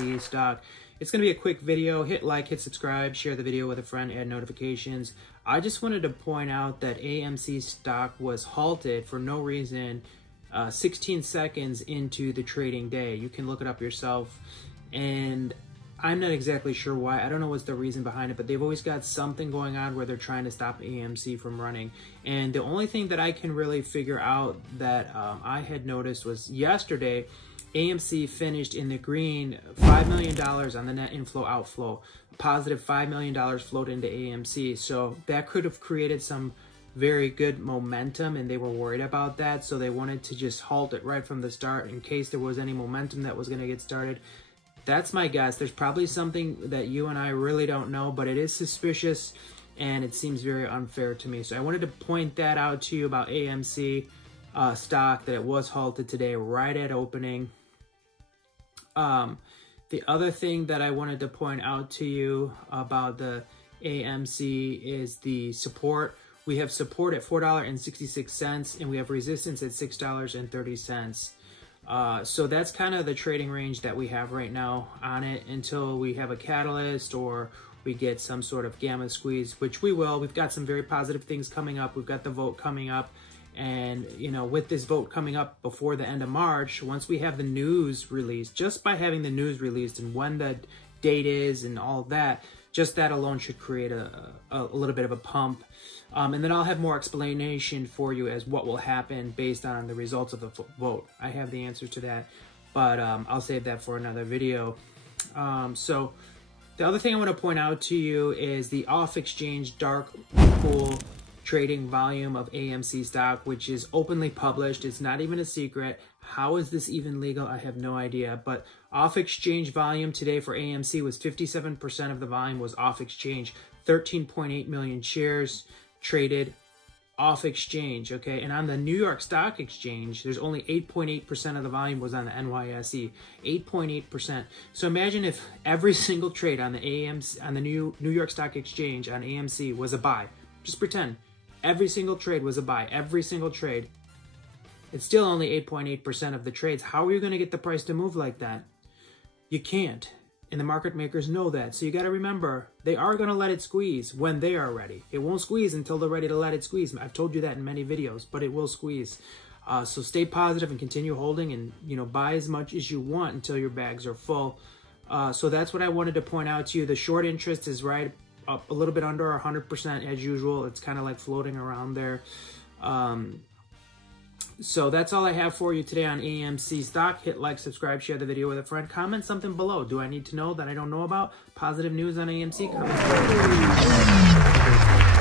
AMC stock. It's going to be a quick video. Hit like, hit subscribe, share the video with a friend, add notifications. I just wanted to point out that AMC stock was halted for no reason 16 seconds into the trading day. You can look it up yourself. And I'm not exactly sure why. I don't know what's the reason behind it, but they've always got something going on where they're trying to stop AMC from running. And the only thing that I can really figure out that I had noticed was yesterday, AMC finished in the green $5 million on the net inflow outflow. Positive $5 million flowed into AMC. So that could have created some very good momentum, and they were worried about that. So they wanted to just halt it right from the start in case there was any momentum that was going to get started. That's my guess. There's probably something that you and I really don't know, but it is suspicious and it seems very unfair to me. So I wanted to point that out to you about AMC stock, that it was halted today right at opening. The other thing that I wanted to point out to you about the AMC is the support. We have support at $4.66 and we have resistance at $6.30. So that's kind of the trading range that we have right now on it until we have a catalyst or we get some sort of gamma squeeze, which we will. We've got some very positive things coming up. We've got the vote coming up. And, you know, with this vote coming up before the end of March, once we have the news released, just by having the news released and when the date is and all that, just that alone should create a little bit of a pump. And then I'll have more explanation for you as what will happen based on the results of the vote. I have the answer to that, but I'll save that for another video. So the other thing I want to point out to you is the off-exchange dark pool trading volume of AMC stock, which is openly published. It's not even a secret. How is this even legal? I have no idea. But off-exchange volume today for AMC was 57% of the volume was off-exchange. 13.8 million shares traded off-exchange, okay? And on the New York Stock Exchange, there's only 8.8% of the volume was on the NYSE. 8.8%. So imagine if every single trade on the AMC, on the New York Stock Exchange on AMC was a buy. Just pretend. Every single trade was a buy. Every single trade. It's still only 8.8% of the trades. How are you going to get the price to move like that? You can't. And the market makers know that. So you got to remember, they are going to let it squeeze when they are ready. It won't squeeze until they're ready to let it squeeze. I've told you that in many videos, but it will squeeze. So stay positive and continue holding and, you know, buy as much as you want until your bags are full. So that's what I wanted to point out to you. The short interest is right up a little bit under 100% as usual. It's kind of like floating around there. So that's all I have for you today on AMC stock. Hit like, subscribe, share the video with a friend. Comment something below. Do I need to know that I don't know about? Positive news on AMC? Comment below.